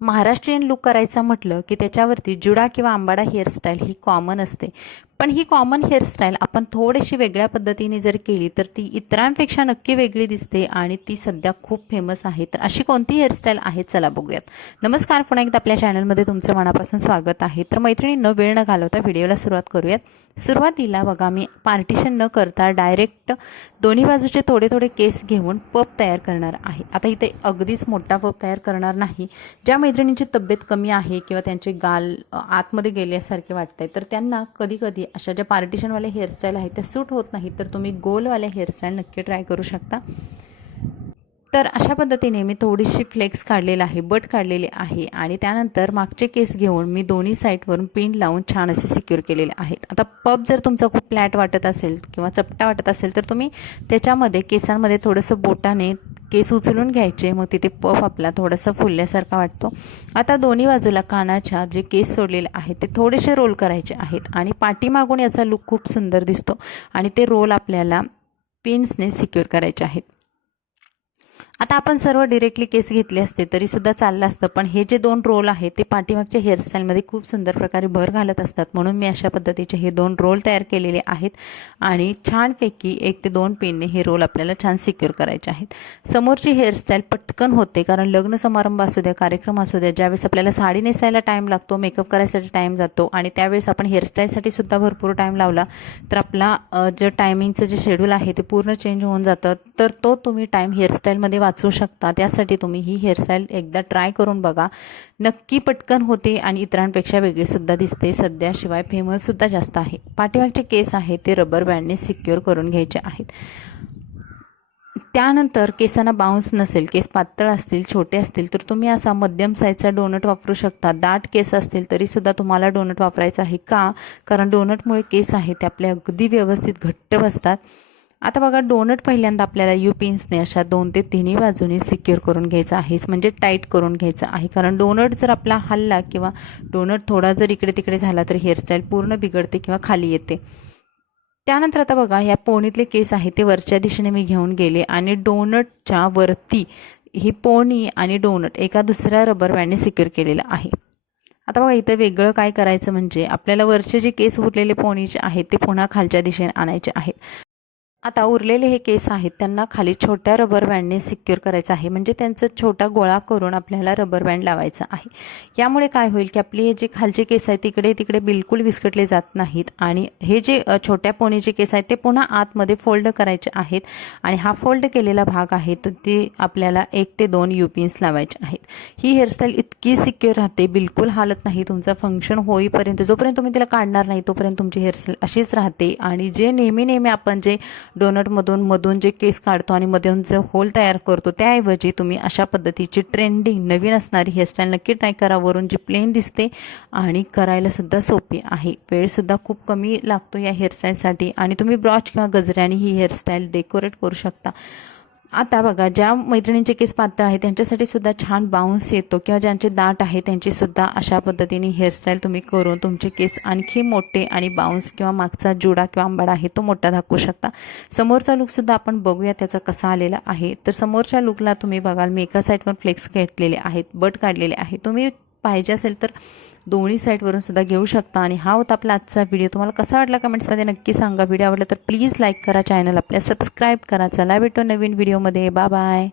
Maharashtrian look करायचा म्हटलं की त्याच्यावरती जुडा किंवा आंबाडा हेअरस्टाईल ही कॉमन असते. पण ही कॉमन हेअरस्टाईल आपण थोडीशी वेगळ्या पद्धतीने जर केली तर ती इतरांपेक्षा नक्की वेगळी दिसते आणि ती सध्या खूप फेमस आहे. तर अशी कोणती हेअरस्टाईल आहे? चला बघूयात. नमस्कार पुन्हा एकदा आपल्या चॅनलमध्ये तुमचं मनापासून स्वागत आहे. तर मैत्रिणींनो वेळ न घालवता व्हिडिओला सुरुवात करूयात. सुरुवातीला बघा मी पार्टिशन न करता डायरेक्ट दोन्ही बाजूचे थोडे थोडे केस घेऊन पप तयार करणार आहे. आता इथे अगदीच मोठा पप तयार करणार नाही. ज्या मैत्रिणींची तब्येत कमी आहे किंवा त्यांचे गाल आतमध्ये गेल्यासारखे वाटत आहे तर त्यांना कधी कधी अशा ज्या पार्टिशनवाल्या हेअरस्टाईल आहेत त्या सूट होत नाही तर तुम्ही गोलवाल्या हेअरस्टाईल नक्की ट्राय करू शकता. तर अशा पद्धतीने मी थोडीशी फ्लेक्स काढलेला आहे बट काढलेले आहे आणि त्यानंतर मागचे केस घेऊन मी दोन्ही साईडवरून पिन लावून छान असे सिक्युअर केलेले आहेत. आता पब जर तुमचा खूप फ्लॅट वाटत असेल किंवा चपटा वाटत असेल तर तुम्ही त्याच्यामध्ये केसांमध्ये थोडंसं बोटाने केस उचलून घ्यायचे मग तिथे पफ आपला थोडासा फुलल्यासारखा वाटतो. आता दोन्ही बाजूला कानाच्या जे केस सोडलेले आहेत ते थोडेसे रोल करायचे आहेत आणि पाठीमागून याचा लुक खूप सुंदर दिसतो आणि ते रोल आपल्याला पिन्सने सिक्युअर करायचे आहेत. आता आपण सर्व डिरेक्टली केस घेतले असते तरी सुद्धा चाललं असतं. पण हे जे दोन रोल आहेत ते पाठीमागच्या हेअरस्टाईलमध्ये खूप सुंदर प्रकारे भर घालत असतात. म्हणून मी अशा पद्धतीचे हे दोन रोल तयार केलेले आहेत. आणि छानपैकी एक ते दोन पेनने हे रोल आपल्याला छान सिक्युअर करायचे आहेत. समोरची हेअरस्टाईल पटकन होते कारण लग्न समारंभ असू द्या कार्यक्रम असू द्या ज्यावेळेस आपल्याला साडी नेसायला टाईम लागतो मेकअप करायसाठी टाईम जातो आणि त्यावेळेस आपण हेअरस्टाईलसाठी सुद्धा भरपूर टाईम लावला तर आपला जे टायमिंगचं जे शेड्यूल आहे ते पूर्ण चेंज होऊन जातं. तर तो तुम्ही टाईम हेअरस्टाईलमध्ये वाचवू शकता. त्यासाठी तुम्ही ही हेअरस्टाईल एकदा ट्राय करून बघा. नक्की पटकन होते आणि इतरांपेक्षा वेगळी सुद्धा दिसते. सध्या शिवाय फेमस सुद्धा जास्त आहे. पाठीमागचे केस आहे ते रबर बँडने सिक्युअर करून घ्यायचे आहेत. त्यानंतर केसांना बाउन्स नसेल केस पातळ असतील छोटे असतील तर तुम्ही असा मध्यम साईजचा डोनट वापरू शकता. दाट केस असतील तरीसुद्धा तुम्हाला डोनट वापरायचं आहे का? कारण डोनटमुळे केस आहे ते आपले अगदी व्यवस्थित घट्ट बसतात. आता बघा डोनट पहिल्यांदा आपल्याला यू पिन्सने अशा दोन ते तिन्ही बाजूने सिक्युअर करून घ्यायचं आहे म्हणजे टाईट करून घ्यायचं आहे. कारण डोनट जर आपला हल्ला किंवा डोनट थोडा जर इकडे तिकडे झाला तर हेअरस्टाईल पूर्ण बिघडते किंवा खाली येते. त्यानंतर आता बघा ह्या पोणीतले केस आहे ते वरच्या दिशेने मी घेऊन गेले आणि डोनटच्या वरती ही पोणी आणि डोनट एका दुसऱ्या रबर बँडने सिक्युअर केलेलं आहे. आता बघा इथं वेगळं काय करायचं म्हणजे आपल्याला वरचे जे केस उरलेले पोणीचे आहेत ते पुन्हा खालच्या दिशेने आणायचे आहेत. आता उरलेले हे केस आहेत त्यांना खाली छोट्या रबर बँडने सिक्युअर करायचं आहे. म्हणजे त्यांचं छोटा गोळा करून आपल्याला रबर बँड लावायचा आहे. यामुळे काय होईल की आपली हे जे खालचे केस आहेत तिकडे तिकडे बिलकुल विस्कटले जात नाहीत. आणि हे जे छोट्या पोनीचे केस आहेत ते पुन्हा आतमध्ये फोल्ड करायचे आहेत. आणि हा फोल्ड केलेला भाग आहे तर ते आपल्याला एक ते दोन युपिन्स लावायचे आहेत. ही हेअरस्टाईल इतकी सिक्युअर राहते बिलकुल हालत नाही. तुमचं फंक्शन होईपर्यंत जोपर्यंत तुम्ही तिला काढणार नाही तोपर्यंत तुमची हेअरस्टाईल अशीच राहते. आणि जे नेहमी नेहमी आपण जे डोनटमधून मधून जे केस काढतो आणि मधून जे होल तयार करतो त्याऐवजी तुम्ही अशा पद्धतीची ट्रेंडिंग नवीन असणारी हेअरस्टाईल नक्की ट्राय करा. वरून जी प्लेन दिसते आणि करायलासुद्धा सोपी आहे. वेळसुद्धा खूप कमी लागतो या हेअरस्टाईलसाठी आणि तुम्ही ब्रॉच किंवा गजऱ्याने ही हेअरस्टाईल डेकोरेट करू शकता. आता बघा ज्या मैत्रिणींचे केस पातळ आहे त्यांच्यासाठी सुद्धा छान बाउन्स येतो किंवा ज्यांचे दाट आहे त्यांची सुद्धा अशा पद्धतीने हेअरस्टाईल तुम्ही करून तुमचे केस आणखी मोठे आणि बाउन्स किंवा मागचा जुडा किंवा आंबाडा आहे तो मोठा दाखवू शकता. समोरचा लुकसुद्धा आपण बघूया त्याचा कसा आलेला आहे. तर समोरच्या लुकला तुम्ही बघाल मी एका साईडवर फ्लेक्स घेतलेले आहेत बट काढलेले आहे. तुम्ही पाहिजे असेल तर दोन्ही साईडवरून सुद्धा घेऊ शकता. आणि हा होता आपला आजचा व्हिडिओ तुम्हाला कसा वाटला कमेंट्समध्ये नक्की सांगा. व्हिडिओ आवडला तर प्लीज लाईक करा. चॅनल आपल्या सबस्क्राईब करा. चला भेटो नवीन व्हिडिओमध्ये बा बाय